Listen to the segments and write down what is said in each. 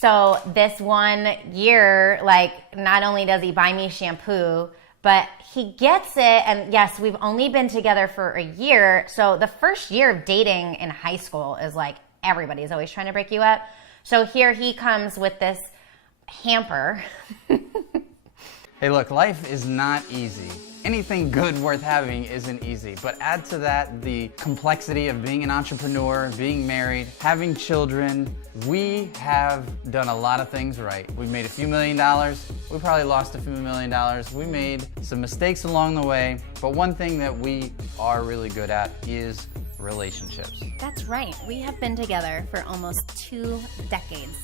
So this one year, like, not only does he buy me shampoo, but he gets it. And yes, we've only been together for a year. So the first year of dating in high school is like everybody's always trying to break you up. So here he comes with this hamper. Hey, look, life is not easy. Anything good worth having isn't easy, but add to that the complexity of being an entrepreneur, being married, having children. We have done a lot of things right. We made a few $1,000,000. We probably lost a few $1,000,000. We made some mistakes along the way, but one thing that we are really good at is relationships. That's right. We have been together for almost 2 decades.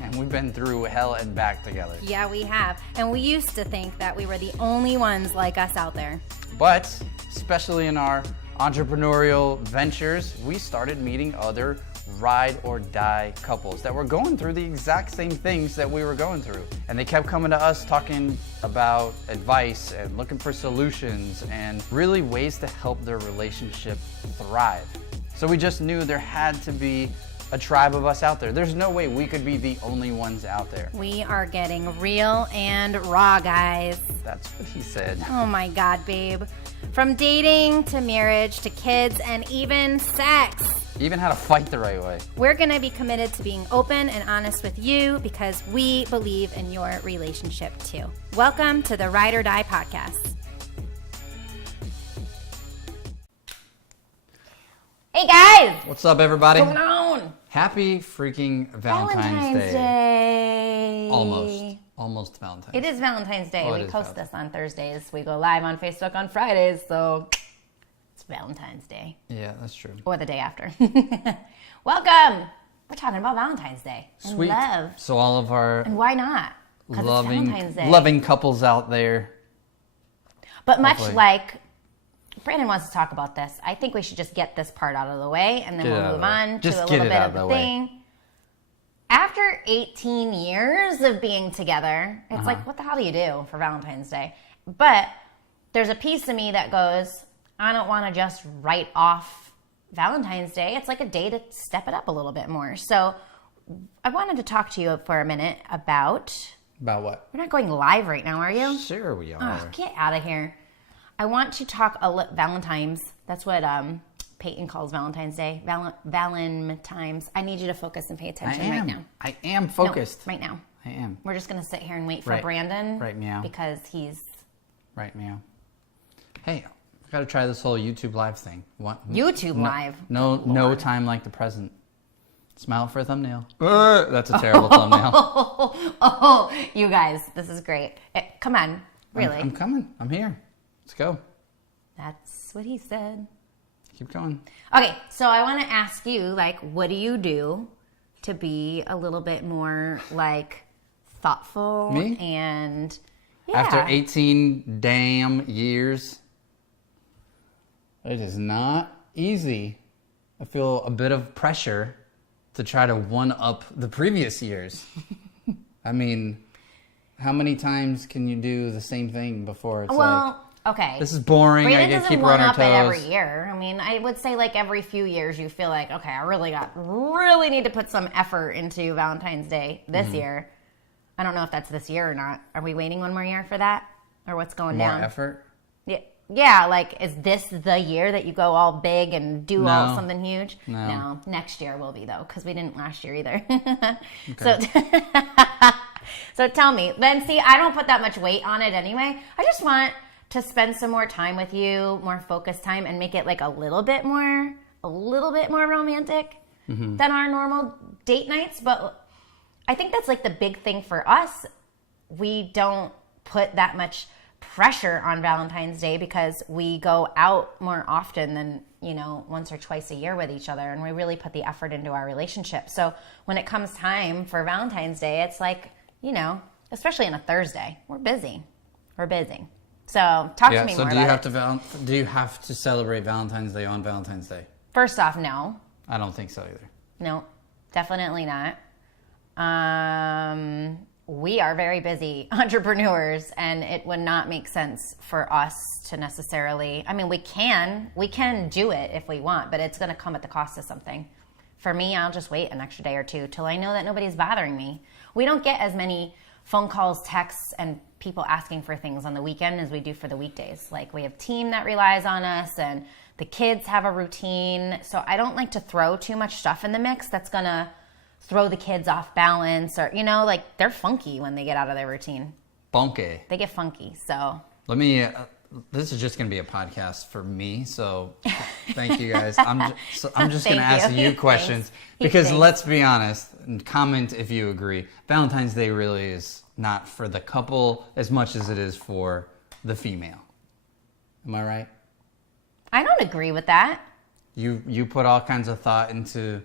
And we've been through hell and back together. Yeah, we have. And we used to think that we were the only ones like us out there. But, especially in our entrepreneurial ventures, we started meeting other ride or die couples that were going through the exact same things that we were going through. And they kept coming to us talking about advice and looking for solutions and really ways to help their relationship thrive. So we just knew there had to be a tribe of us out there. There's no way we could be the only ones out there. We are getting real and raw, guys. That's what he said. Oh my God, babe. From dating to marriage to kids and even sex. Even how to fight the right way. We're gonna be committed to being open and honest with you because we believe in your relationship too. Welcome to the Ride or Die podcast. Hey guys! What's up, everybody? What's going on? Happy freaking Valentine's Day. Almost Valentine's. It is Valentine's Day. Oh, We post this on Thursdays. We go live on Facebook on Fridays, so it's Valentine's Day. Yeah, that's true. Or the day after. Welcome! We're talking about Valentine's Day and Sweet. love. So all of our And why not? Because it's Valentine's Day. loving couples out there. But much Hopefully. like Brandon wants to talk about this, I think we should just get this part out of the way and then we'll move on to a little bit of the thing. After 18 years of being together, it's like, what the hell do you do for Valentine's Day? But there's a piece of me that goes, I don't want to just write off Valentine's Day. It's like a day to step it up a little bit more. So I wanted to talk to you for a minute about... About what? We're not going live right now, are you? Sure we are. Oh, get out of here. I want to talk Valentines. That's what Peyton calls Valentine's Day. Valentines. I need you to focus and pay attention right now. I am focused. No, right now. I am. We're just going to sit here and wait for Right. Brandon. Right, meow. Because he's... Right, meow. Hey, I gotta try this whole YouTube Live thing. What? YouTube Live? No time like the present. Smile for a thumbnail. That's a terrible thumbnail. Oh, you guys, this is great. Come on, really. I'm coming. I'm here. Let's go. That's what he said. Keep going. Okay, so I want to ask you, like, what do you do to be a little bit more, like, thoughtful? Me? And, After 18 damn years, it is not easy. I feel a bit of pressure to try to one-up the previous years. I mean, how many times can you do the same thing before it's okay. This is boring. Brandon I get to keep doesn't her on her one-up it toes. every year. I mean, I would say like every few years you feel like, okay, I really need to put some effort into Valentine's Day this year. I don't know if that's this year or not. Are we waiting one more year for that? Or what's going down? More effort? Yeah, like, is this the year that you go all big and do all something huge? No. Next year will be, though, because we didn't last year either. So tell me. Then, see, I don't put that much weight on it anyway. I just want to spend some more time with you, more focused time, and make it, like, a little bit more romantic than our normal date nights. But I think that's, like, the big thing for us. We don't put that much pressure on Valentine's Day because we go out more often than, once or twice a year with each other, and we really put the effort into our relationship. So when it comes time for Valentine's Day, it's like, especially on a Thursday, we're busy. So talk to me more about it. Do you have to celebrate Valentine's Day on Valentine's Day? First off, no. I don't think so either. No, definitely not. We are very busy entrepreneurs, and it would not make sense for us to necessarily, I mean, we can do it if we want, but it's going to come at the cost of something For me, I'll just wait an extra day or two till I know that nobody's bothering me. We don't get as many phone calls, texts, and people asking for things on the weekend as we do for the weekdays. Like, we have a team that relies on us, and the kids have a routine. So I don't like to throw too much stuff in the mix that's going to throw the kids off balance, or, like, they're funky when they get out of their routine. Funky. They get funky, so. Let me, this is just going to be a podcast for me, so thank you guys. I'm just going to ask you questions because let's be honest, and comment if you agree. Valentine's Day really is not for the couple as much as it is for the female. Am I right? I don't agree with that. You put all kinds of thought into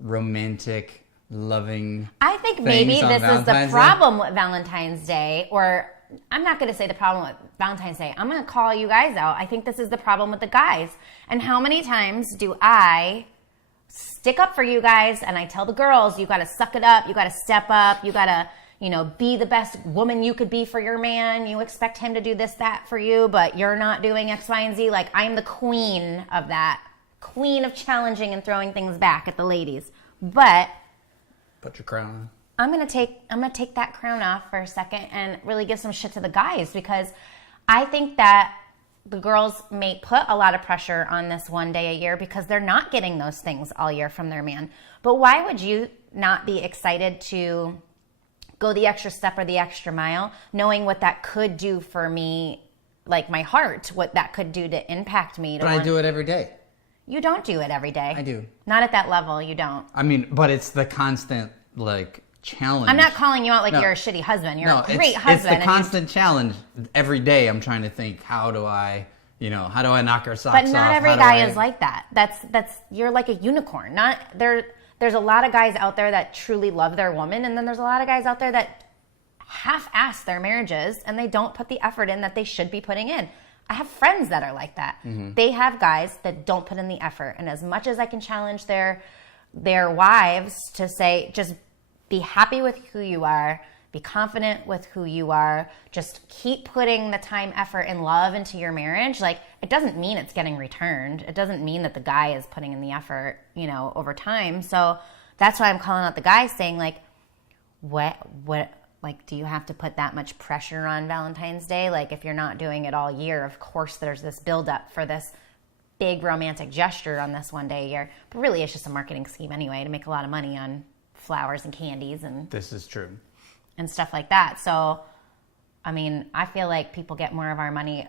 romantic, loving I think maybe this is the Day? problem with Valentine's Day, or I'm not going to say the problem with Valentine's Day. I'm going to call you guys out. I think this is the problem with the guys. And how many times do I stick up for you guys and I tell the girls, you got to suck it up, you got to step up, you got to, be the best woman you could be for your man. You expect him to do this, that for you, but you're not doing X, Y, and Z. Like, I'm the queen of that. Queen of challenging and throwing things back at the ladies. But put your crown on. I'm gonna take that crown off for a second and really give some shit to the guys, because I think that the girls may put a lot of pressure on this one day a year because they're not getting those things all year from their man. But why would you not be excited to go the extra step or the extra mile, knowing what that could do for me, like my heart, what that could do to impact me? But I do it every day. You don't do it every day. I do. Not at that level, you don't. I mean, but it's the constant, challenge. I'm not calling you out like you're a shitty husband. You're a great husband. It's the constant challenge. Every day I'm trying to think, how do I knock our socks off? But not every guy is like that. That's you're like a unicorn. There's a lot of guys out there that truly love their woman, and then there's a lot of guys out there that half-ass their marriages and they don't put the effort in that they should be putting in. I have friends that are like that. Mm-hmm. They have guys that don't put in the effort, and as much as I can challenge their wives to say, just be happy with who you are, be confident with who you are, just keep putting the time, effort, and love into your marriage. Like, it doesn't mean it's getting returned. It doesn't mean that the guy is putting in the effort, over time. So that's why I'm calling out the guys, saying, what, do you have to put that much pressure on Valentine's Day? Like, if you're not doing it all year, of course there's this buildup for this big romantic gesture on this one day a year. But really, it's just a marketing scheme anyway to make a lot of money on flowers and candies and this is true and stuff like that. So I mean, I feel like people get more of our money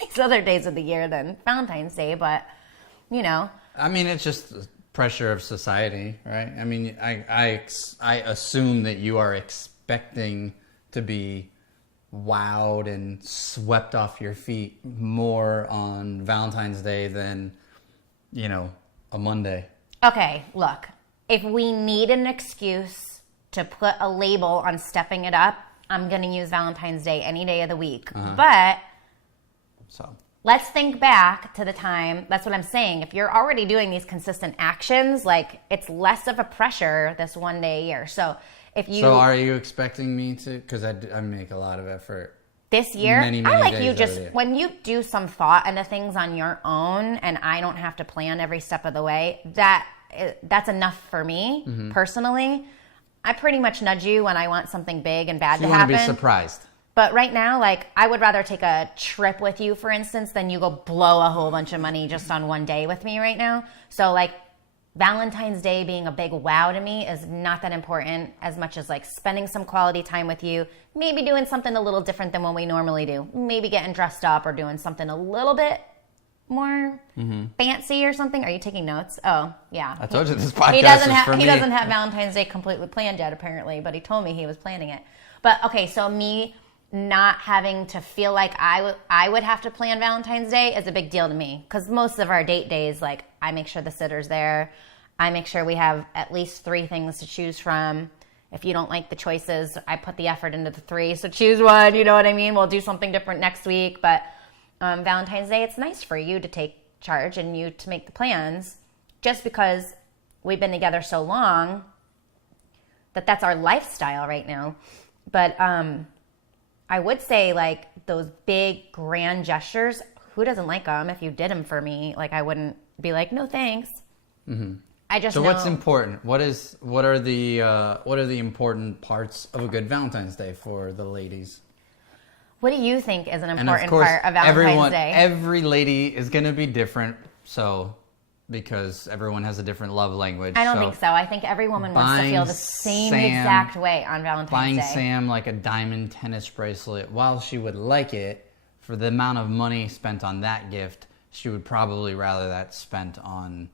these other days of the year than Valentine's Day, but I mean, it's just pressure of society, right? I mean, I assume that you are expecting to be wowed and swept off your feet more on Valentine's Day than a Monday. Okay, look. If we need an excuse to put a label on stepping it up, I'm going to use Valentine's Day any day of the week. But let's think back to the time. That's what I'm saying. If you're already doing these consistent actions, it's less of a pressure this one day a year. So are you expecting me to? Because I make a lot of effort. This year, many I like you just, when you do some thought into things on your own and I don't have to plan every step of the way, that's enough for me, personally. I pretty much nudge you when I want something big and bad to happen. You want to be surprised. But right now, I would rather take a trip with you, for instance, than you go blow a whole bunch of money just on one day with me right now. So, Valentine's Day being a big wow to me is not that important as much as, spending some quality time with you, maybe doing something a little different than what we normally do. Maybe getting dressed up or doing something a little bit more fancy or something. Are you taking notes? Oh, yeah. I told you this podcast is for me. He doesn't have Valentine's Day completely planned yet, apparently, but he told me he was planning it. But, okay, so me not having to feel like I would have to plan Valentine's Day is a big deal to me, because most of our date days, I make sure the sitter's there. I make sure we have at least 3 things to choose from. If you don't like the choices, I put the effort into the 3, so choose one, you know what I mean? We'll do something different next week, but Valentine's Day, it's nice for you to take charge and you to make the plans, just because we've been together so long that's our lifestyle right now. But I would say those big grand gestures, who doesn't like them? If you did them for me, I wouldn't be like, no thanks. I just So know. what's important? What are the important parts of a good Valentine's Day for the ladies? What do you think is an And important of course, part of Valentine's Day? every lady is going to be different. So, because everyone has a different love language. I don't think so. I think every woman wants to feel the same exact way on Valentine's Buying Day. Sam like a diamond tennis bracelet, while she would like it, for the amount of money spent on that gift, she would probably rather that spent on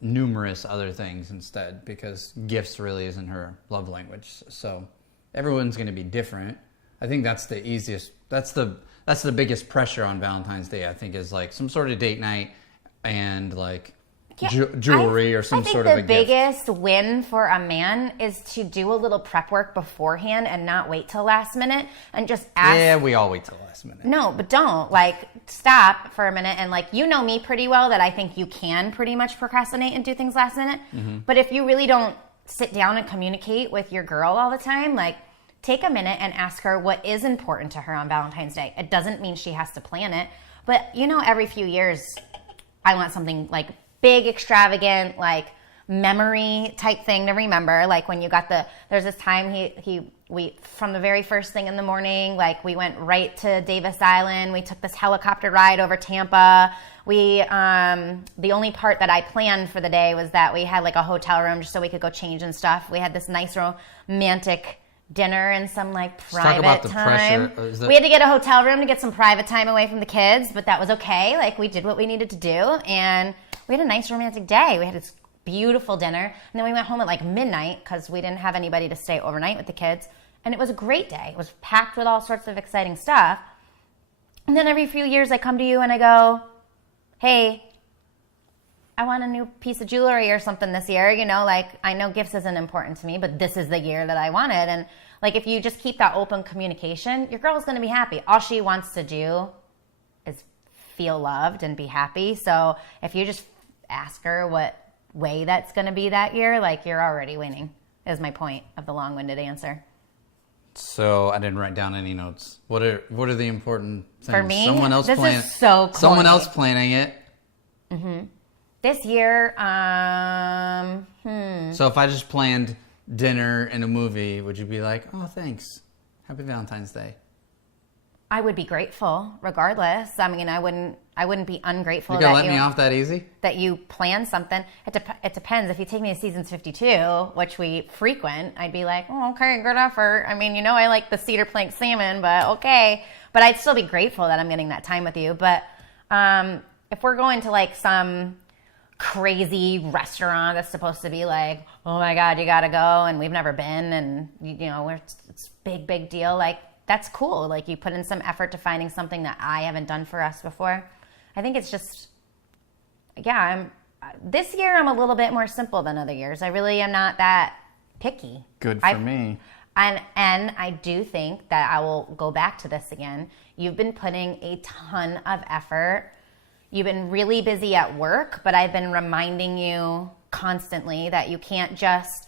numerous other things instead, because gifts really isn't her love language. So everyone's going to be different. I think that's the easiest. That's the biggest pressure on Valentine's Day. I think is like some sort of date night and like jewelry or some sort of a gift. I think the biggest win for a man is to do a little prep work beforehand and not wait till last minute and just ask. Yeah, we all wait till last minute. No, but don't. Like, stop for a minute and, like, you know me pretty well that I think you can pretty much procrastinate and do things last minute. Mm-hmm. But if you really don't sit down and communicate with your girl all the time, like, take a minute and ask her what is important to her on Valentine's Day. It doesn't mean she has to plan it. But, you know, every few years, I want something, like, big, extravagant, like, memory type thing to remember. Like, when you got there's this time we from the very first thing in the morning, like, we went right to Davis Island. We took this helicopter ride over Tampa. We, the only part that I planned for the day was that we had, like, a hotel room just so we could go change and stuff. We had this nice romantic dinner and some, like, private time. We had to get a hotel room to get some private time away from the kids, but that was okay. Like, we did what we needed to do, and we had a nice romantic day. We had this beautiful dinner, and then we went home at, like, midnight because we didn't have anybody to stay overnight with the kids, and it was a great day. It was packed with all sorts of exciting stuff. And then every few years I come to you and I go, hey, I want a new piece of jewelry or something this year. You know, like, I know gifts isn't important to me, but this is the year that I want it. And, like, if you just keep that open communication, your girl's going to be happy. All she wants to do is feel loved and be happy. So if you just ask her what way that's going to be that year, like, you're already winning, is my point of the long-winded answer. So I didn't write down any notes. What are the important things? For me, someone else this plan- is so corny. Someone else planning it. Mm-hmm. This year, So if I just planned dinner and a movie, would you be like, oh, thanks, happy Valentine's Day? I would be grateful regardless. I mean, I wouldn't be ungrateful. You're gonna let me off that easy? That you plan something. It depends. If you take me to Seasons 52, which we frequent, I'd be like, oh, okay, good effort. I mean, you know, I like the cedar plank salmon, but okay. But I'd still be grateful that I'm getting that time with you. But if we're going to, like, some crazy restaurant that's supposed to be like, oh my God, you gotta go, and we've never been, and you know, it's big deal, like, that's cool. Like, you put in some effort to finding something that I haven't done for us before. I think it's just, yeah, this year I'm a little bit more simple than other years. I really am not that picky. Good for me. And I do think that I will go back to this again. You've been putting a ton of effort. You've been really busy at work, but I've been reminding you constantly that you can't just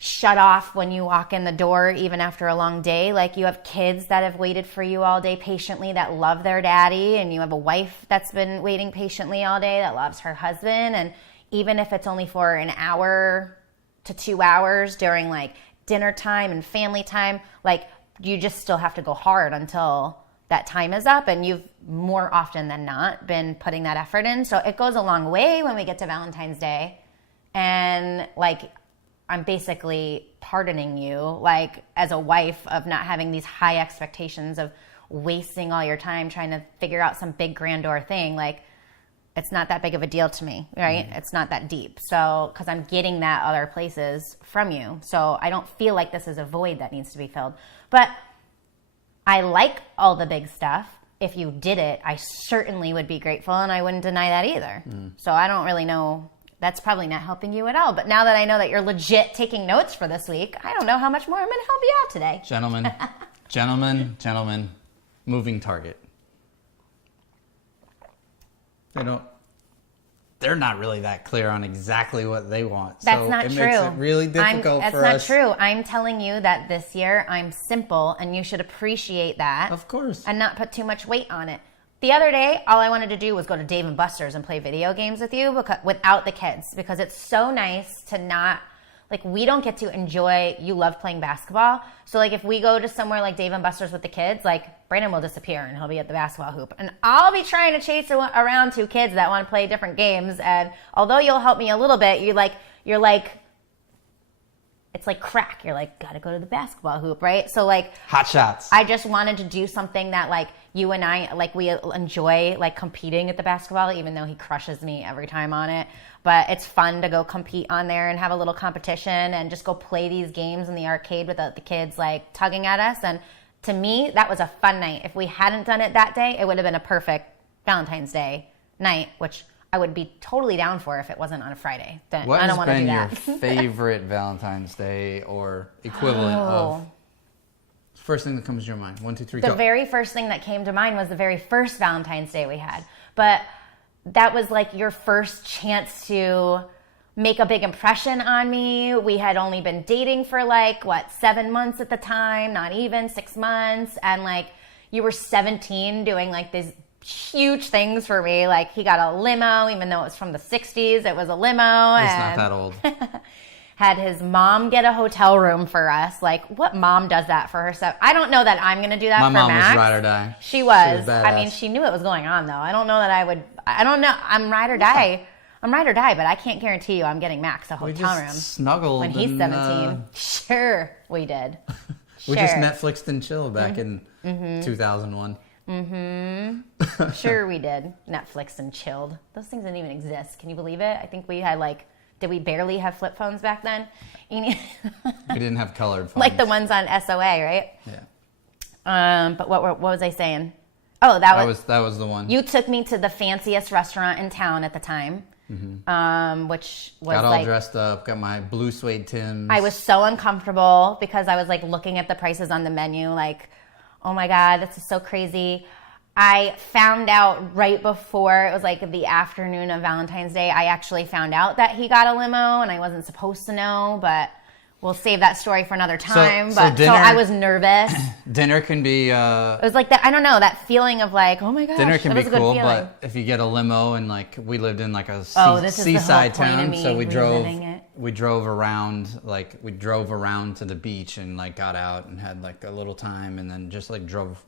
shut off when you walk in the door, even after a long day. Like, you have kids that have waited for you all day patiently that love their daddy, and you have a wife that's been waiting patiently all day that loves her husband. And even if it's only for an hour to 2 hours during, like, dinner time and family time, like, you just still have to go hard until that time is up, and you've more often than not been putting that effort in. So it goes a long way when we get to Valentine's Day. And, like, I'm basically pardoning you, like, as a wife, of not having these high expectations of wasting all your time trying to figure out some big grandeur thing. Like, it's not that big of a deal to me, right? Mm-hmm. It's not that deep. So, because I'm getting that other places from you. So I don't feel like this is a void that needs to be filled. But I like all the big stuff. If you did it, I certainly would be grateful, and I wouldn't deny that either. So I don't really know. That's probably not helping you at all. But now that I know that you're legit taking notes for this week, I don't know how much more I'm going to help you out today. Gentlemen, moving target. They're not really that clear on exactly what they want. That's not true. It makes it really difficult for us. That's not true. I'm telling you that this year I'm simple, and you should appreciate that. Of course. And not put too much weight on it. The other day, all I wanted to do was go to Dave & Buster's and play video games with you without the kids, because it's so nice to not, like, we don't get to enjoy, you love playing basketball. So, like, if we go to somewhere like Dave & Buster's with the kids, like, Brandon will disappear and he'll be at the basketball hoop. And I'll be trying to chase around 2 kids that want to play different games. And although you'll help me a little bit, you're like, it's like crack. You're like, gotta go to the basketball hoop, right? So, like, hot shots. I just wanted to do something that, like, you and I, like, we enjoy, like, competing at the basketball, even though he crushes me every time on it. But it's fun to go compete on there and have a little competition and just go play these games in the arcade without the kids, like, tugging at us. And to me, that was a fun night. If we hadn't done it that day, it would have been a perfect Valentine's Day night, which I would be totally down for if it wasn't on a Friday. What I don't has want to do been your that. favorite Valentine's Day or equivalent of? First thing that comes to your mind. 1, 2, 3, go. The very first thing that came to mind was the very first Valentine's Day we had. But that was like your first chance to make a big impression on me. We had only been dating for 7 months at the time, not even 6 months. And you were 17 doing these huge things for me. Like, he got a limo, even though it was from the 60s, it was a limo. It's not that old. Had his mom get a hotel room for us. Like, what mom does that for herself? I don't know that I'm going to do that for Max. My mom was ride or die. She was. badass. I mean, she knew what was going on, though. I don't know that I would. I don't know. I'm ride or die. I'm ride or die, but I can't guarantee you I'm getting Max a hotel room. Snuggled when he's 17. Sure, we did. We just Netflixed and chill back in 2001. Mm-hmm. Sure we did. Netflixed and chilled. Those things didn't even exist. Can you believe it? I think we had did we barely have flip phones back then? We didn't have colored phones. Like the ones on SOA, right? Yeah. But what was I saying? Oh, that was the one. You took me to the fanciest restaurant in town at the time, which was got all dressed up, got my blue suede Timbs. I was so uncomfortable because I was looking at the prices on the menu, oh my God, this is so crazy. I found out right before, it was the afternoon of Valentine's Day, I actually found out that he got a limo, and I wasn't supposed to know, but we'll save that story for another time. So I was nervous. Dinner can be... it was that, I don't know, that feeling of oh my gosh, dinner can be cool, feeling. but if you get a limo and we lived in a seaside town, so we drove around, we drove around to the beach and got out and had a little time, and then just drove...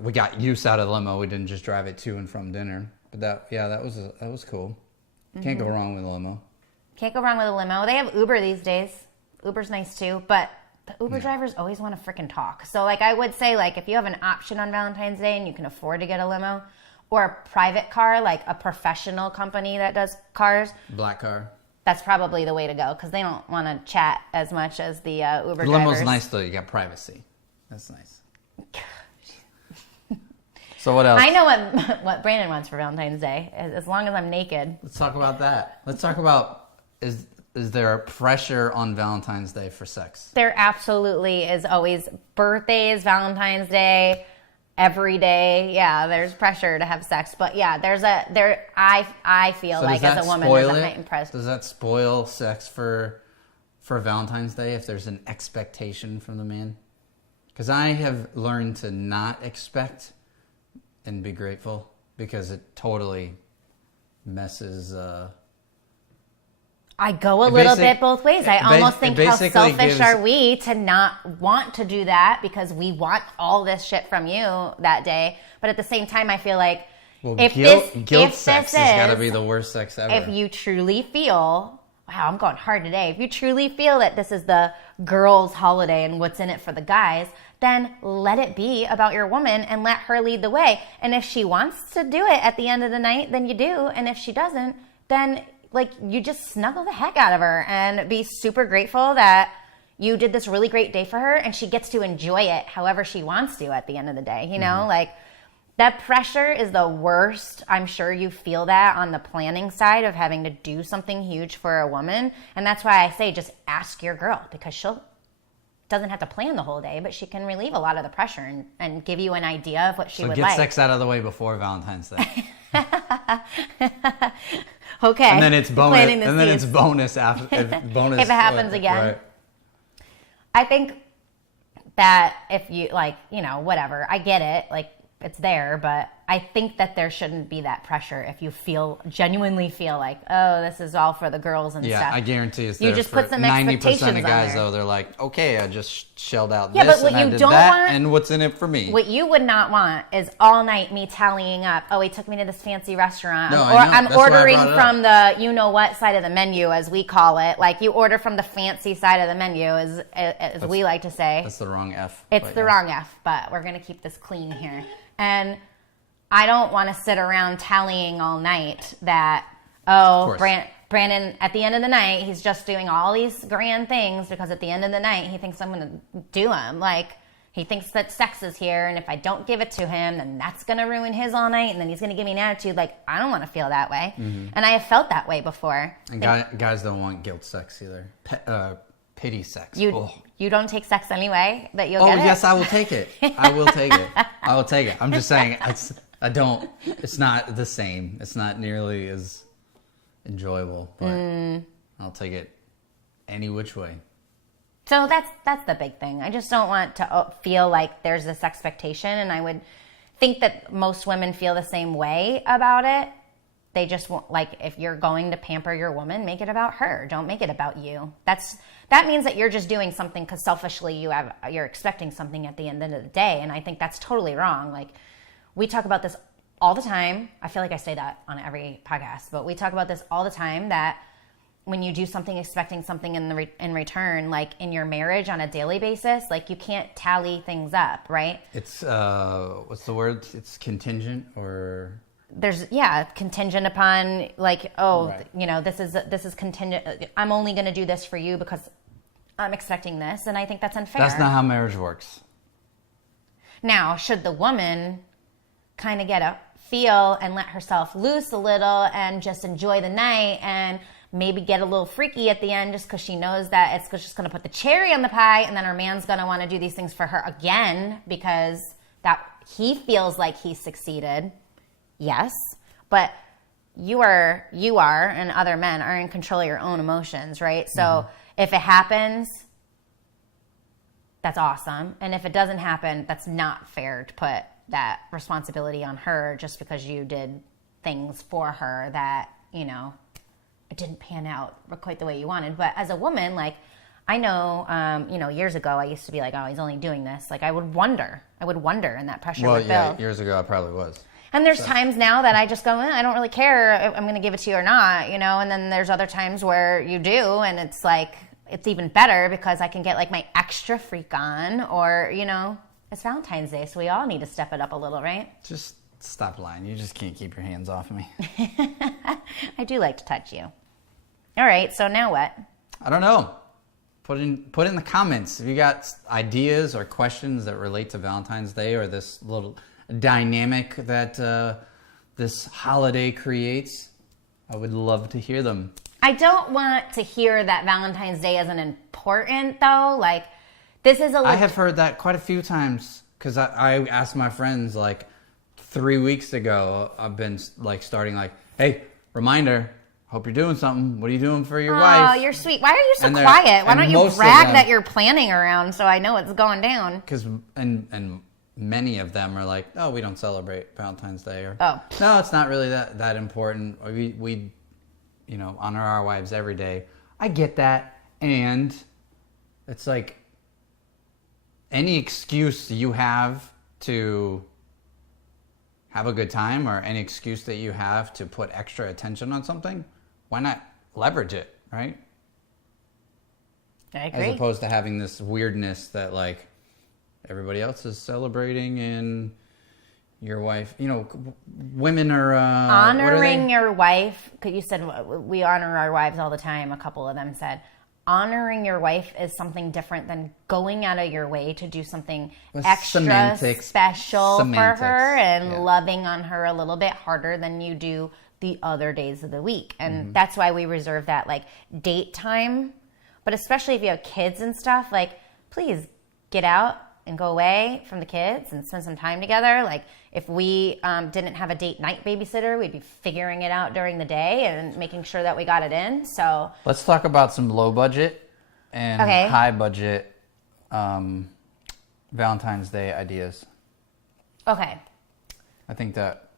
we got use out of the limo. We didn't just drive it to and from dinner. But that was cool. Can't go wrong with a limo. Can't go wrong with a limo. They have Uber these days. Uber's nice too, but the Uber drivers always want to freaking talk. So I would say if you have an option on Valentine's Day and you can afford to get a limo or a private car, a professional company that does cars. Black car. That's probably the way to go because they don't want to chat as much as the Uber drivers. The limo's nice though. You got privacy. That's nice. So what else? I know what Brandon wants for Valentine's Day, as long as I'm naked. Let's talk about that. Let's talk about, is there a pressure on Valentine's Day for sex? There absolutely is. Always birthdays, Valentine's Day, every day. Yeah, there's pressure to have sex. But yeah, I feel as a woman, there's a heightened pressure. Does that spoil sex for Valentine's Day if there's an expectation from the man? Because I have learned to not expect and be grateful, because it totally messes... I go a little bit both ways. I almost think how selfish are we to not want to do that because we want all this shit from you that day. But at the same time, I feel guilt sex has got to be the worst sex ever. If you truly feel... Wow, I'm going hard today. If you truly feel that this is the girls' holiday and what's in it for the guys, then let it be about your woman and let her lead the way. And if she wants to do it at the end of the night, then you do. And if she doesn't, then you just snuggle the heck out of her and be super grateful that you did this really great day for her and she gets to enjoy it however she wants to at the end of the day. You know, that pressure is the worst. I'm sure you feel that on the planning side of having to do something huge for a woman. And that's why I say just ask your girl, because she'll doesn't have to plan the whole day, but she can relieve a lot of the pressure and give you an idea of what she would like. So get sex out of the way before Valentine's Day. Okay. And then it's bonus. And then it's bonus after bonus if it happens again. Right. I think that if you whatever, I get it. it's there, but I think that there shouldn't be that pressure if you genuinely feel like, oh, this is all for the girls and stuff. Yeah, I guarantee it's you there just for put some 90% expectations of guys, on there. though. They're like, okay, I just shelled out Yeah, this but what and I you did don't that, want- and what's in it for me? What you would not want is all night me tallying up, oh, he took me to this fancy restaurant. No, or I know. I'm That's why I ordering brought it from the you-know-what side of the menu, as we call it. Like, you order from the fancy side of the menu, as we like to say. That's the wrong F. It's the wrong F, but we're going to keep this clean here. And I don't want to sit around tallying all night that, oh, Brandon, at the end of the night, he's just doing all these grand things because at the end of the night, he thinks I'm going to do them. Like, he thinks that sex is here, and if I don't give it to him, then that's going to ruin his all night, and then he's going to give me an attitude. Like, I don't want to feel that way. Mm-hmm. And I have felt that way before. And guys don't want guilt sex either. Pity sex. You don't take sex anyway, that you'll get it? Oh, yes, I will take it. I will take it. I will take it. I'm just saying, it's not the same. It's not nearly as enjoyable, but I'll take it any which way. So that's the big thing. I just don't want to feel like there's this expectation, and I would think that most women feel the same way about it. They just want, like, if you're going to pamper your woman, make it about her. Don't make it about you. That means that you're just doing something because selfishly you're expecting something at the end of the day, and I think that's totally wrong. Like, we talk about this all the time. I feel like I say that on every podcast, but we talk about this all the time, that when you do something expecting something in return, like in your marriage on a daily basis, like, you can't tally things up, right? It's what's the word? It's contingent, or there's contingent upon, like, oh, right. You know, this is contingent. I'm only going to do this for you because I'm expecting this, and I think that's unfair. That's not how marriage works. Now, should the woman kind of get a feel and let herself loose a little and just enjoy the night and maybe get a little freaky at the end just because she knows that it's just going to put the cherry on the pie, and then her man's going to want to do these things for her again because that he feels like he's succeeded. Yes, but you are, and other men are in control of your own emotions, right? So if it happens, that's awesome. And if it doesn't happen, that's not fair to put that responsibility on her just because you did things for her that, you know, it didn't pan out quite the way you wanted. But as a woman, like, I know, years ago, I used to be like, oh, he's only doing this. Like, I would wonder, and that pressure would build. Years ago, I probably was. And there's times now that I just go, I don't really care if I'm going to give it to you or not, you know, and then there's other times where you do, and it's like, it's even better because I can get like my extra freak on, or, you know, it's Valentine's Day, so we all need to step it up a little, right? Just stop lying. You just can't keep your hands off me. I do like to touch you. All right, so now what? I don't know. Put in the comments if you got ideas or questions that relate to Valentine's Day or this little dynamic that this holiday creates. I would love to hear them. I don't want to hear that Valentine's Day isn't important, though. Like, this is I have heard that quite a few times because I asked my friends like 3 weeks ago. I've been like starting like, hey, reminder. Hope you're doing something. What are you doing for your wife? Oh, you're sweet. Why are you so quiet? Why don't you brag that you're planning around so I know it's going down? Because and many of them are like, oh, we don't celebrate Valentine's Day, or no, it's not really that important. Or we honor our wives every day. I get that, and it's like any excuse you have to have a good time, or any excuse that you have to put extra attention on something, why not leverage it, right? I agree. As opposed to having this weirdness that like everybody else is celebrating and your wife, women are honoring your wife. Because you said we honor our wives all the time. A couple of them said honoring your wife is something different than going out of your way to do something extra special for her and loving on her a little bit harder than you do the other days of the week. And that's why we reserve that like date time. But especially if you have kids and stuff, like, please get out and go away from the kids and spend some time together. Like, if we didn't have a date night babysitter, we'd be figuring it out during the day and making sure that we got it in. So let's talk about some low budget and high budget Valentine's Day ideas. Okay. I think that,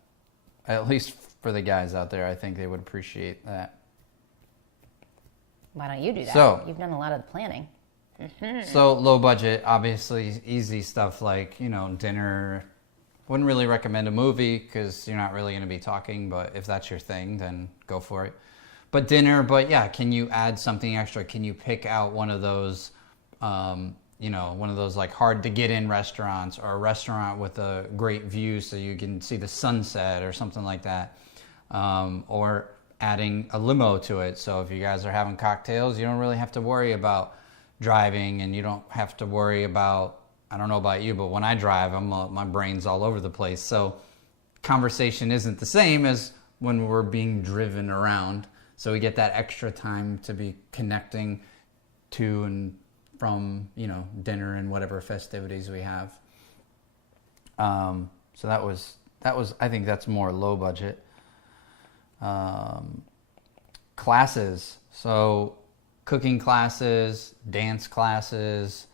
at least for the guys out there, I think they would appreciate that. Why don't you do that? So, you've done a lot of the planning. So low budget, obviously easy stuff like, dinner. Wouldn't really recommend a movie because you're not really going to be talking, but if that's your thing, then go for it. But dinner, can you add something extra? Can you pick out one of those, one of those like hard to get in restaurants, or a restaurant with a great view so you can see the sunset or something like that? Or adding a limo to it. So if you guys are having cocktails, you don't really have to worry about driving, and you don't have to worry about, I don't know about you, but when I drive, my brain's all over the place. So conversation isn't the same as when we're being driven around. So we get that extra time to be connecting to and from, dinner and whatever festivities we have. So that was, I think that's more low budget. Classes. So cooking classes, dance classes.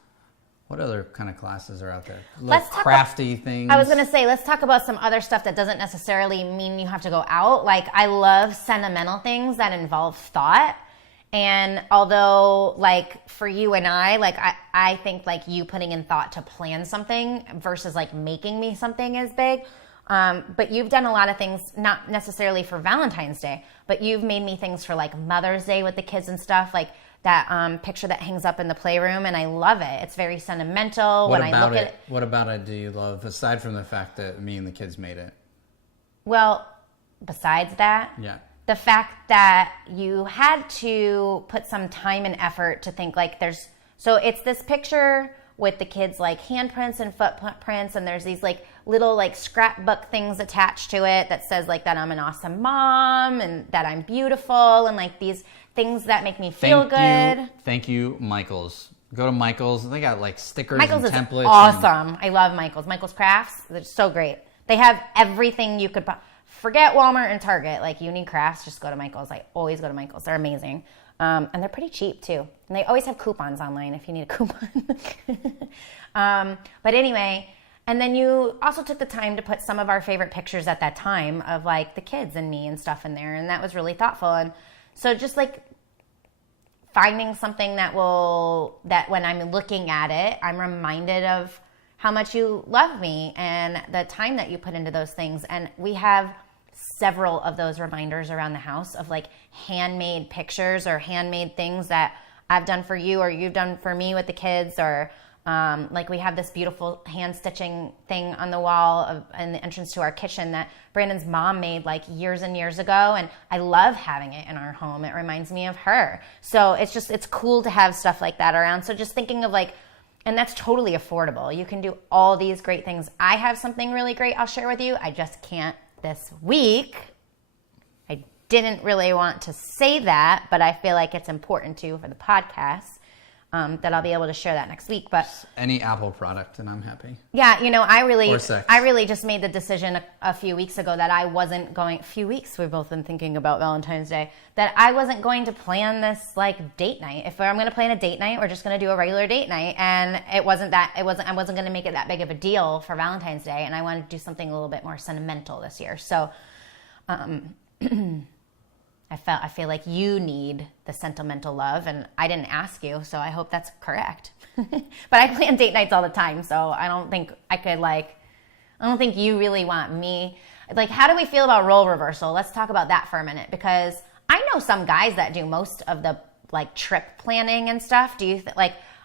What other kind of classes are out there? Let's talk crafty things. I was going to say, let's talk about some other stuff that doesn't necessarily mean you have to go out. Like, I love sentimental things that involve thought. And although, like, for you and I think, like, you putting in thought to plan something versus, like, making me something is big. But you've done a lot of things, not necessarily for Valentine's Day, but you've made me things for, like, Mother's Day with the kids and stuff. Like, that picture that hangs up in the playroom, and I love it. It's very sentimental. What about it do you love, aside from the fact that me and the kids made it? Well, besides that, the fact that you had to put some time and effort to think, like, so it's this picture with the kids' like handprints and footprints, and there's these like little like scrapbook things attached to it that says like that I'm an awesome mom and that I'm beautiful, and like these things that make me feel good. Thank you, Michaels. Go to Michaels. They got like stickers Michaels and templates. Is awesome. I love Michaels. Michaels Crafts. They're so great. They have everything you could forget Walmart and Target. Like, you need crafts, just go to Michaels. I always go to Michaels. They're amazing. And they're pretty cheap too. And they always have coupons online if you need a coupon. But anyway, and then you also took the time to put some of our favorite pictures at that time of like the kids and me and stuff in there. And that was really thoughtful. And so just like finding something that when I'm looking at it, I'm reminded of how much you love me and the time that you put into those things. And we have several of those reminders around the house of like handmade pictures or handmade things that I've done for you or you've done for me with the kids, or like we have this beautiful hand stitching thing on the wall in the entrance to our kitchen that Brandon's mom made like years and years ago, and I love having it in our home. It reminds me of her. So it's cool to have stuff like that around. So just thinking of like, and that's totally affordable. You can do all these great things. I have something really great I'll share with you. I just can't this week. I didn't really want to say that, but I feel like it's important to for the podcast, that I'll be able to share that next week. But any Apple product and I'm happy. Yeah, I really just made the decision a few weeks ago that I wasn't going, we've both been thinking about Valentine's Day, that I wasn't going to plan this like date night. If I'm going to plan a date night, we're just going to do a regular date night. And I wasn't going to make it that big of a deal for Valentine's Day. And I wanted to do something a little bit more sentimental this year. So, I feel like you need the sentimental love, and I didn't ask you, so I hope that's correct. But I plan date nights all the time, so I don't think you really want me. Like, how do we feel about role reversal? Let's talk about that for a minute, because I know some guys that do most of the like trip planning and stuff. Do you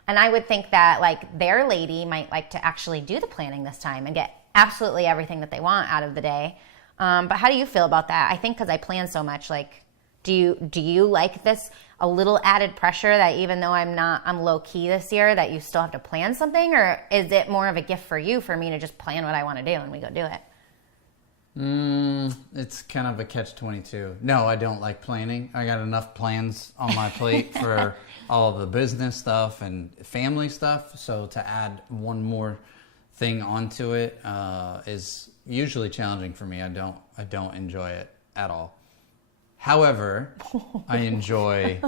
and I would think that like their lady might like to actually do the planning this time and get absolutely everything that they want out of the day. But how do you feel about that? I think because I plan so much, like, do you like this a little added pressure that even though I'm low key this year, that you still have to plan something, or is it more of a gift for you for me to just plan what I want to do and we go do it? It's kind of a catch-22. No, I don't like planning. I got enough plans on my plate for all of the business stuff and family stuff. So to add one more thing onto it is usually challenging for me. I don't enjoy it at all. However, I enjoy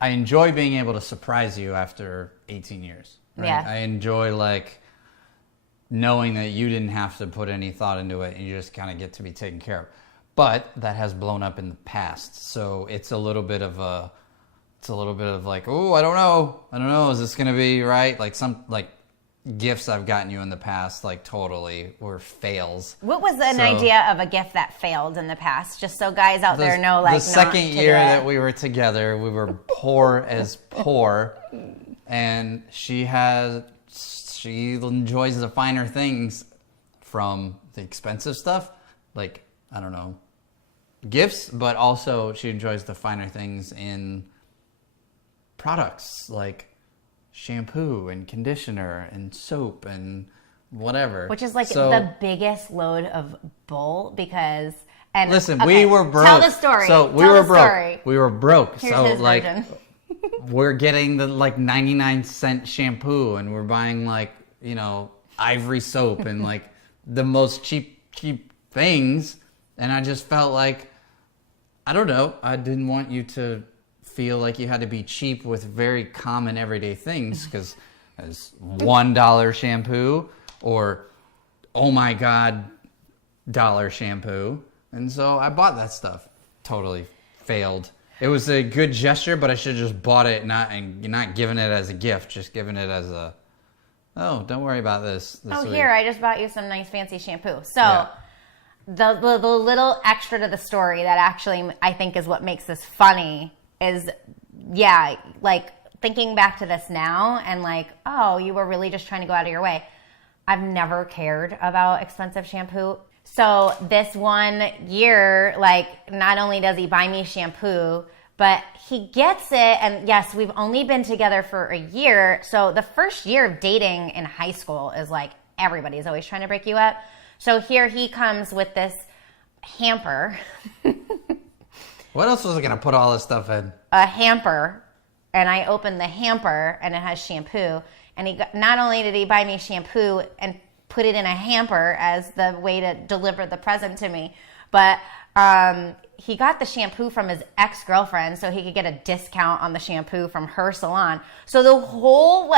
being able to surprise you after 18 years. Right? Yeah. I enjoy like knowing that you didn't have to put any thought into it and you just kind of get to be taken care of. But that has blown up in the past. So it's a little bit of like, oh, I don't know. Is this going to be right? Like some gifts I've gotten you in the past, like totally were fails. What was an idea of a gift that failed in the past? Just so guys out there know, like, the second year that we were together, we were poor as poor, and she enjoys the finer things from the expensive stuff, like, I don't know, gifts, but also she enjoys the finer things in products like shampoo and conditioner and soap and whatever. Which is like the biggest load of bull because... And listen, okay, we were broke. Tell the story. So we were broke. We were broke. Here's so his version. We're getting the 99-cent shampoo and we're buying Ivory soap and like the most cheap things. And I just felt like, I don't know, I didn't want you to feel like you had to be cheap with very common everyday things because it's $1 shampoo or oh my God dollar shampoo. And so I bought that stuff. Totally failed. It was a good gesture, but I should have just bought it and not given it as a gift, just given it as a, oh, don't worry about this week. Here, I just bought you some nice fancy shampoo. So yeah. The little extra to the story that actually I think is what makes this funny is, yeah, like thinking back to this now and like, oh, you were really just trying to go out of your way. I've never cared about expensive shampoo. So this one year, like, not only does he buy me shampoo, but he gets it. And yes, we've only been together for a year. So the first year of dating in high school is like everybody's always trying to break you up. So here he comes with this hamper. What else was I going to put all this stuff in? A hamper. And I opened the hamper and it has shampoo. And not only did he buy me shampoo and put it in a hamper as the way to deliver the present to me, but he got the shampoo from his ex-girlfriend so he could get a discount on the shampoo from her salon. So the whole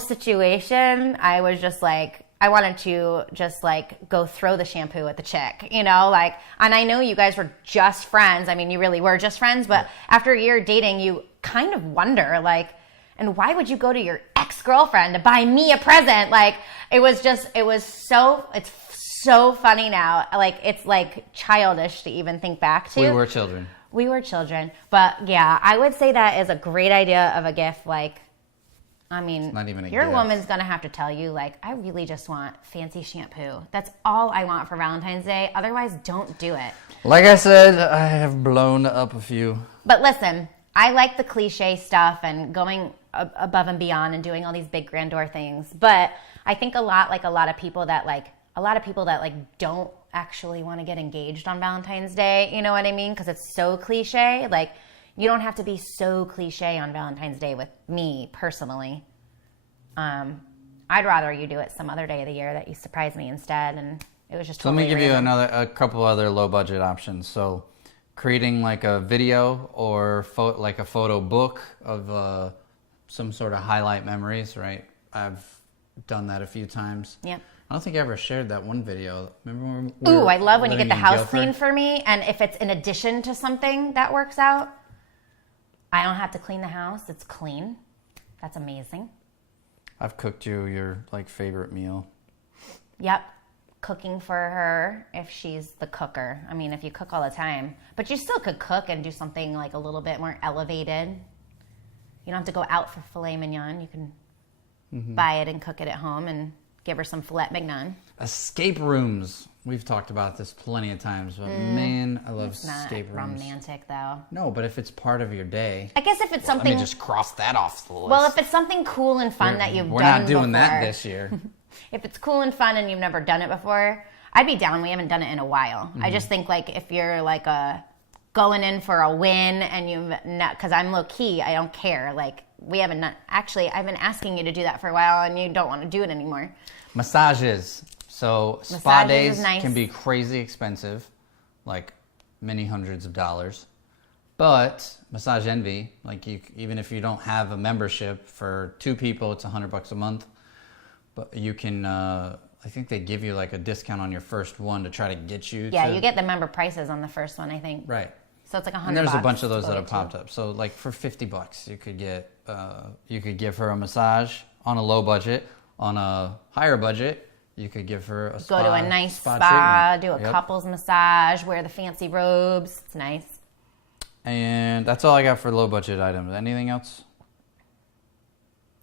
situation, I was just like, I wanted to just like go throw the shampoo at the chick, and I know you guys were just friends. I mean, you really were just friends, but after a year of dating, you kind of wonder, like, and why would you go to your ex-girlfriend to buy me a present? Like, it's so funny now. Like, it's like childish to even think back to. We were children. But yeah, I would say that is a great idea of a gift. Like, I mean, not even your woman's going to have to tell you, like, I really just want fancy shampoo. That's all I want for Valentine's Day. Otherwise, don't do it. Like I said, I have blown up a few. But listen, I like the cliche stuff and going above and beyond and doing all these big grandeur things. But I think a lot of people that don't actually want to get engaged on Valentine's Day. You know what I mean? Because it's so cliche. Like, you don't have to be so cliche on Valentine's Day with me personally. I'd rather you do it some other day of the year that you surprise me instead. And it was just totally Let me give random. you a couple other low budget options. So creating like a video or like a photo book of some sort of highlight memories, right? I've done that a few times. Yeah. I don't think I ever shared that one video. Remember when Ooh, I love when you get the house cleaned for me, and if it's in addition to something that works out, I don't have to clean the house. It's clean. That's amazing. I've cooked you your like favorite meal. Yep. Cooking for her if she's the cooker. I mean, if you cook all the time, but you still could cook and do something like a little bit more elevated. You don't have to go out for filet mignon. You can buy it and cook it at home and give her some filet mignon. Escape rooms. We've talked about this plenty of times, but man, I love escape rooms. Romantic though. No, but if it's part of your day. I guess if it's something. Let me just cross that off the list. Well, if it's something cool and fun that you've done before. We're not doing that this year. If it's cool and fun and you've never done it before, I'd be down. We haven't done it in a while. I just think like if you're like going in for a win and you've not, because I'm low key, I don't care. Like we haven't actually, I've been asking you to do that for a while and you don't want to do it anymore. Massages. So spa days can be crazy expensive, like many hundreds of dollars. But Massage Envy, like even if you don't have a membership for 2 people, it's $100 a month. but you can. I think they give you like a discount on your first one to try to get you. Yeah, to, you get the member prices on the first one, I think. right. So it's like $100. And there's a bunch of those that have to. popped up. So like for $50, you could get you could give her a massage on a low budget. On a higher budget, you could give her a spa. Go to a nice spa, do a Yep. couples massage, wear the fancy robes. It's nice. And that's all I got for low budget items. Anything else?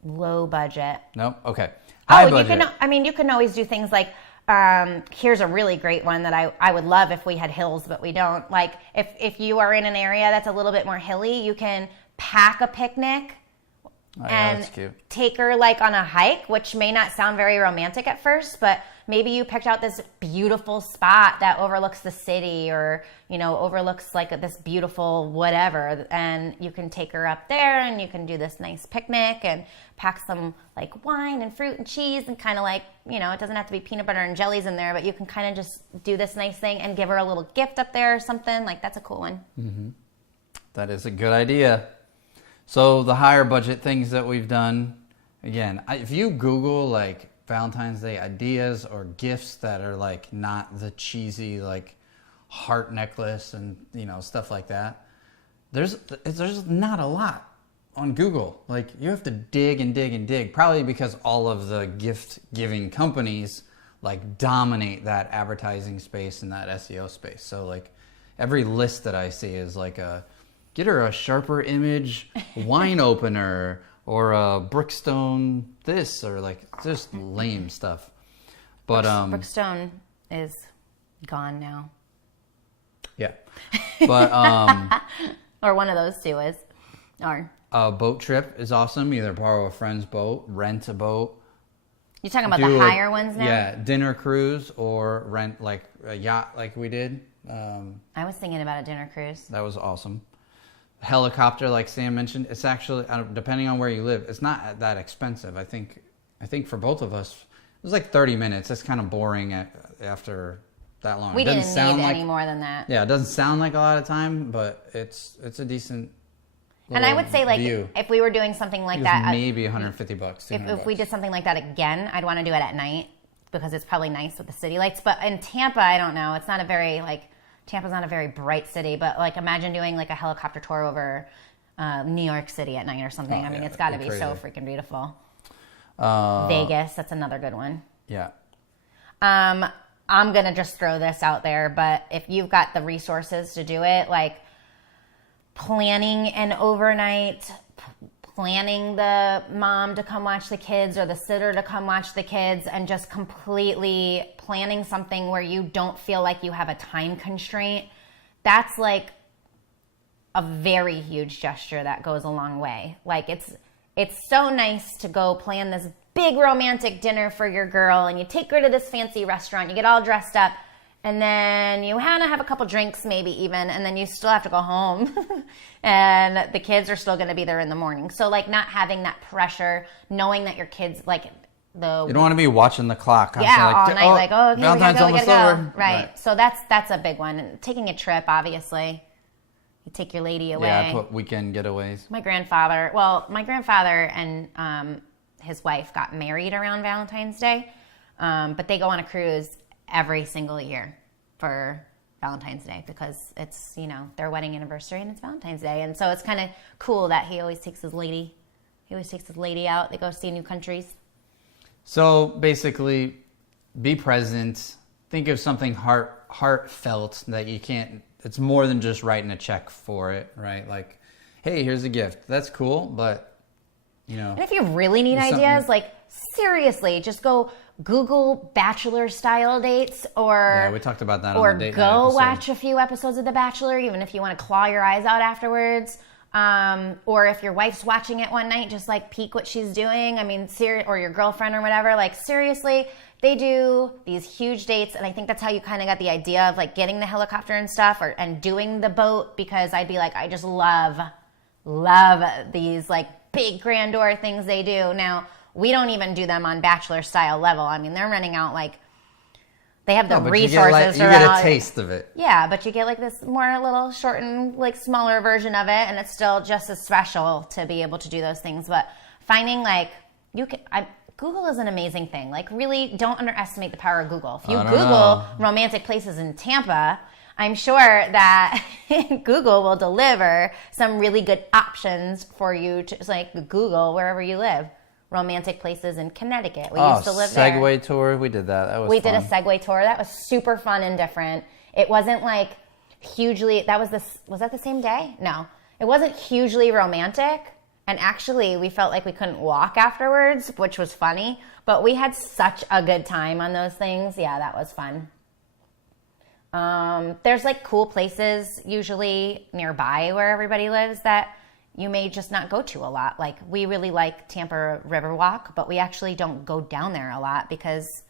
Low budget. Nope. Okay. High budget. You can always do things like, here's a really great one that I would love if we had hills, but we don't. Like, if you are in an area that's a little bit more hilly, you can pack a picnic Oh, yeah, and that's cute. take her like on a hike, which may not sound very romantic at first, but maybe you picked out this beautiful spot that overlooks the city or, overlooks like this beautiful whatever. And you can take her up there and you can do this nice picnic and pack some like wine and fruit and cheese and kind of like, it doesn't have to be peanut butter and jellies in there, but you can kind of just do this nice thing and give her a little gift up there or something. Like, that's a cool one. Mm-hmm. That is a good idea. So the higher budget things that we've done, again, if you Google like Valentine's Day ideas or gifts that are like not the cheesy like heart necklace and stuff like that, there's not a lot on Google. Like, you have to dig and dig and dig, probably because all of the gift giving companies like dominate that advertising space and that SEO space. So like every list that I see is like get her a sharper image wine opener or a Brookstone this, or like just lame stuff. But Brookstone is gone now. Yeah. But or one of those two is. Or a boat trip is awesome. Either borrow a friend's boat, rent a boat. You talking about the higher ones now? Yeah, dinner cruise or rent like a yacht like we did. I was thinking about a dinner cruise. That was awesome. Helicopter, like Sam mentioned, it's actually, depending on where you live, it's not that expensive. I think for both of us, it was like 30 minutes. It's kind of boring after that long. We didn't need any more than that. Yeah, it doesn't sound like a lot of time, but it's a decent. And I would say, like, view. if we were doing something like that, maybe $150. If we did something like that again, I'd want to do it at night because it's probably nice with the city lights. But in Tampa, I don't know. It's not a very Tampa's not a very bright city, but like imagine doing like a helicopter tour over New York City at night or something. Oh, It's got to be so freaking beautiful. Vegas, that's another good one. Yeah. I'm going to just throw this out there, but if you've got the resources to do it, like planning an overnight, planning the mom to come watch the kids or the sitter to come watch the kids, and just completely planning something where you don't feel like you have a time constraint, that's like a very huge gesture that goes a long way. Like, it's so nice to go plan this big romantic dinner for your girl, and you take her to this fancy restaurant, you get all dressed up, and then you want to have a couple drinks maybe even, and then you still have to go home and the kids are still going to be there in the morning. So like not having that pressure, knowing that your kids like you don't want to be watching the clock. Yeah, all night okay, Valentine's we gotta go. over. Right. So that's a big one. And taking a trip, obviously. You take your lady away. Yeah, I put weekend getaways. My grandfather and his wife got married around Valentine's Day, but they go on a cruise every single year for Valentine's Day because it's, their wedding anniversary and it's Valentine's Day. And so it's kind of cool that he always takes his lady out. They go see new countries. So basically, be present. Think of something heartfelt that you can't, it's more than just writing a check for it, right? Like, hey, here's a gift. That's cool, but, And if you really need ideas, like, seriously, just go Google Bachelor style dates yeah, we talked about that on the date night go episode. watch a few episodes of The Bachelor, even if you want to claw your eyes out afterwards. Or if your wife's watching it one night, just like peek what she's doing. Or your girlfriend or whatever. Like, seriously, they do these huge dates, and I think that's how you kind of got the idea of like getting the helicopter and stuff, and doing the boat, because I'd be like, I just love these like big grandeur things they do. Now, we don't even do them on Bachelor style level. They're running out like, they have the resources. You get a taste of it. Yeah, but you get like this more little shortened, like smaller version of it, and it's still just as special to be able to do those things. But finding like, Google is an amazing thing. Like, really, don't underestimate the power of Google. If you I don't Google know. romantic places in Tampa, I'm sure that Google will deliver some really good options for you to, like, Google wherever you live. Romantic places in Connecticut. We used to live there. Segway tour. We did that. That was We fun. did a Segway tour. That was super fun and different. It wasn't like hugely, was that the same day? No. It wasn't hugely romantic. And actually, we felt like we couldn't walk afterwards, which was funny. But we had such a good time on those things. Yeah, that was fun. There's like cool places usually nearby where everybody lives that you may just not go to a lot. Like, we really like Tampa Riverwalk, but we actually don't go down there a lot because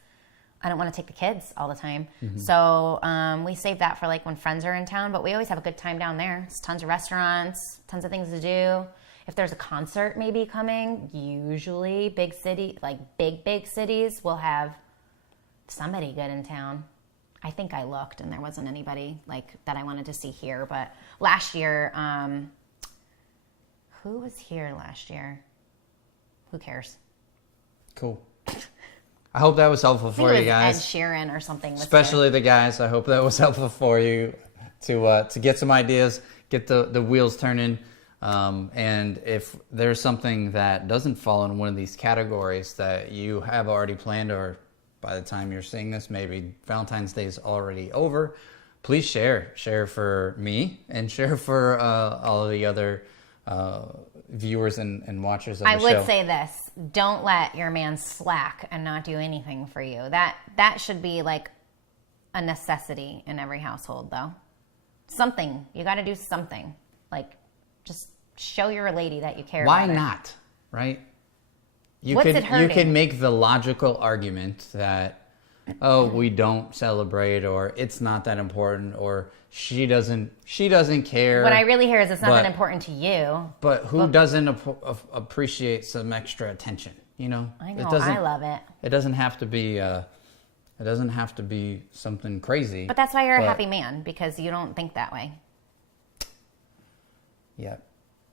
I don't want to take the kids all the time. Mm-hmm. So we save that for like when friends are in town, but we always have a good time down there. There's tons of restaurants, tons of things to do. If there's a concert maybe coming, usually big cities will have somebody good in town. I think I looked and there wasn't anybody like that I wanted to see here, but last year, who was here last year? Who cares? Cool. I hope that was helpful for you guys. Ed Sheeran or something. Especially the guys. I hope that was helpful for you to get some ideas, get the wheels turning. And if there's something that doesn't fall in one of these categories that you have already planned, or by the time you're seeing this, maybe Valentine's Day is already over, please share. Share for me and share for all of the other viewers and watchers of the show. I would say this: don't let your man slack and not do anything for you. That should be like a necessity in every household, though. Something you got to do something. Like, just show your lady that you care. Why about her. not? Right? You What's it hurting? You can make the logical argument that, oh, we don't celebrate, or it's not that important, or she doesn't care. What I really hear is it's not that important to you. But who doesn't appreciate some extra attention? You know, I know. I love it. It doesn't have to be. It doesn't have to be something crazy. But that's why you're a happy man, because you don't think that way. Yeah,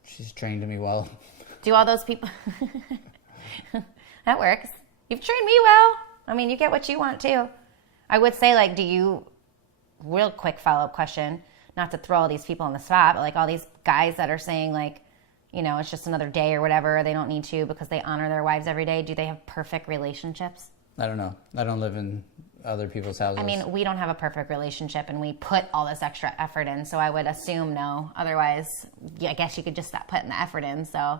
she's trained me well. Do all those people? That works. You've trained me well. I mean, you get what you want too. I would say, like, real quick follow-up question, not to throw all these people on the spot, but like all these guys that are saying, like, you know, it's just another day or whatever, they don't need to because they honor their wives every day. Do they have perfect relationships? I don't know. I don't live in other people's houses. I mean, we don't have a perfect relationship and we put all this extra effort in, so I would assume no. Otherwise, yeah, I guess you could just stop putting the effort in, so.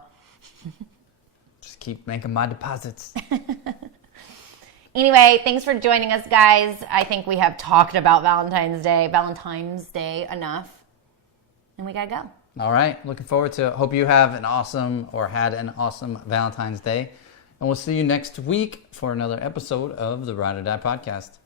Just keep making my deposits. Anyway, thanks for joining us, guys. I think we have talked about Valentine's Day enough. And we gotta go. All right. Looking forward to it. Hope you have an awesome, or had an awesome Valentine's Day. And we'll see you next week for another episode of the Ride or Die podcast.